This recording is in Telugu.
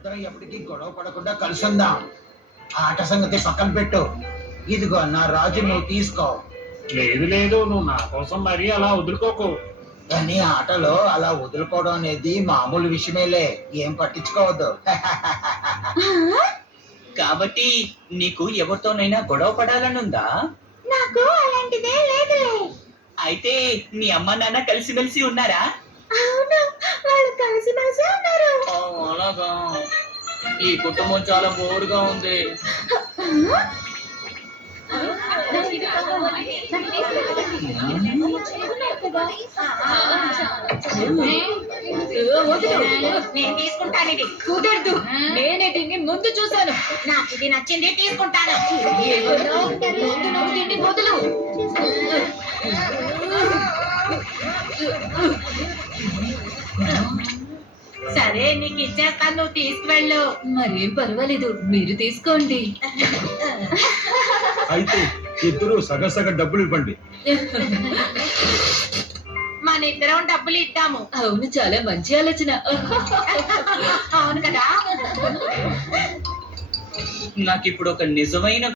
ఇద్దరం ఎప్పటికీ గొడవ పడకుండా కలిసిందాం. ఆట సంగతి పక్కన పెట్టు. ఇదిగో నా రాజు, నువ్వు తీసుకో. లేదు లేదు, నువ్వు నా కోసం మరీ అలా వదులుకోకు. కానీ ఆటలో అలా వదులుకోవడం అనేది మామూలు విషయమేలే, ఏం పట్టించుకోవద్దు. కాబట్టి నీకు ఎవరితోనైనా గొడవ పడాలనుందా? నాకు అలాంటిదే లేదులే. అయితే మీ అమ్మ నాన్న కలిసిమెలిసి ఉన్నారా? అవును, వాళ్ళు కలిసిమెలిసి ఉన్నారు. అలాగా. ఈ కుటుంబం చాలా బోరుగా ఉంది. నేను తీసుకుంటాను. ఇది కుదరదు, నేనే దీన్ని ముందు చూశాను. నాకు ఇది నచ్చింది, తీసుకుంటాను. ముందు నువ్వు తిండి వదులు. సరే, నీకు ఇచ్చేస్తాను, నువ్వు తీసుకువెళ్ళు. మరేం పర్వాలేదు, మీరు తీసుకోండి. అయితే ఇద్దరు సగసగ డబ్బులు ఇవ్వండి. మన ఇద్దరం డబ్బులు ఇద్దాము. అవును, చాలా మంచి ఆలోచన. అవును కదా. నాకు ఇప్పుడు ఒక నిజమైన